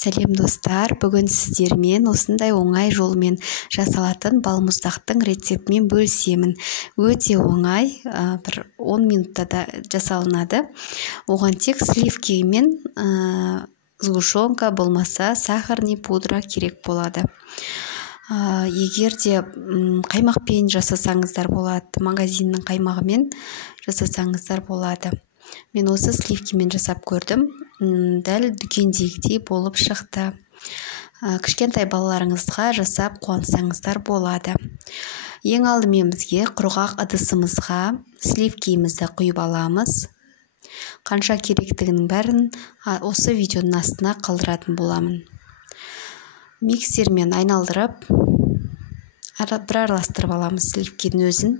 Сәлем достар, бүгін сіздермен осындай оңай жолмен жасалатын балмұздақтың рецептімен бөлісемін. Өте оңай, бір 10 минутта да жасалынады. Оған тек сливки мен сгущенка болмаса сахарный пудра керек болады. Егер де қаймақпен жасасаңыздар болады, магазиннің қаймағымен жасасаңыздар болады. Мен осы сливкимен жасап көрдім. Дәл дүкендегідей болып шықты. Кішкентай балаларыңызға жасап қуансаңыздар болады. Ең алдымен бізге құрғақ ыдысымызға сливкимізді құйып аламыз. Қанша керектігінің бәрін осы видеоның астына қалдыратын боламын. Миксермен айналдырып, бір араластырып аламыз сливкinin өзін.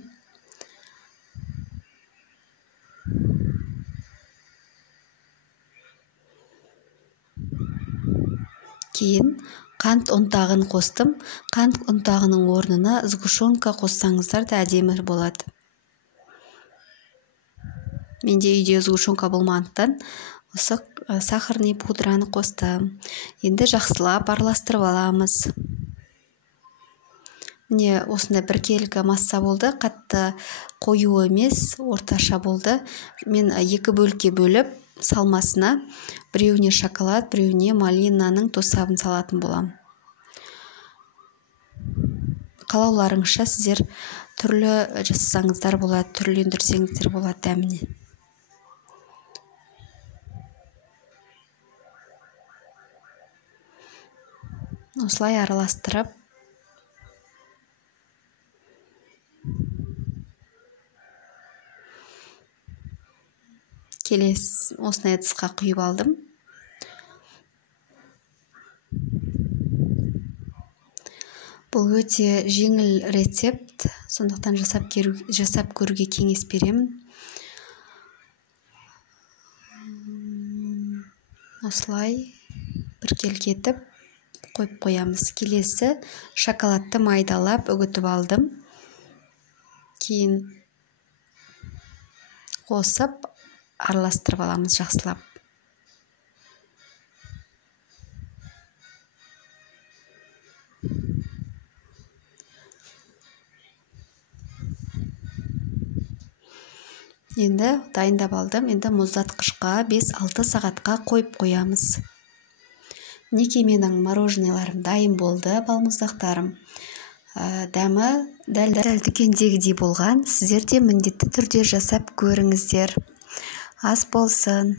Кейін қант ұнтағын қостым. Қант ұнтағының орнына сгущенка қоссаңыздар да әдемі болады. Менде үйде сгущенка болмағандықтан осы сахарный пудраны қостым. Енді жақсылап араластырып аламыз. Міне осындай біркелкі масса болды. Қатты қою емес, орташа болды. Мен екі бөлікке бөліп, салмасына біреуіне шоколад, біреуіне малинаның тосабын салатын болам. Қалауларыңызша сіздер түрлі жасасаңыздар болады, түрлендірсеңіздер болады дәміне. Осылай араластырып келесі осындай ыдысқа құйып алдым. Бұл өте жеңіл рецепт, сондықтан жасап көруге кеңес беремін. Осылай біркелкі етіп қойып қоямыз. Келесі шоколадты майдалап үгітіп алдым. Кейін қосып араластырып аламыз жақсылап. Енді дайындап алдым. Енді мұздатқышқа 5-6 сағатқа қойып қоямыз. Мінекей менің мороженайларым дайын болды, балмұздақтарым. Дәмі дәл дүкендегідей болған. Сіздер де міндетті түрде жасап көріңіздер. Ас болсын.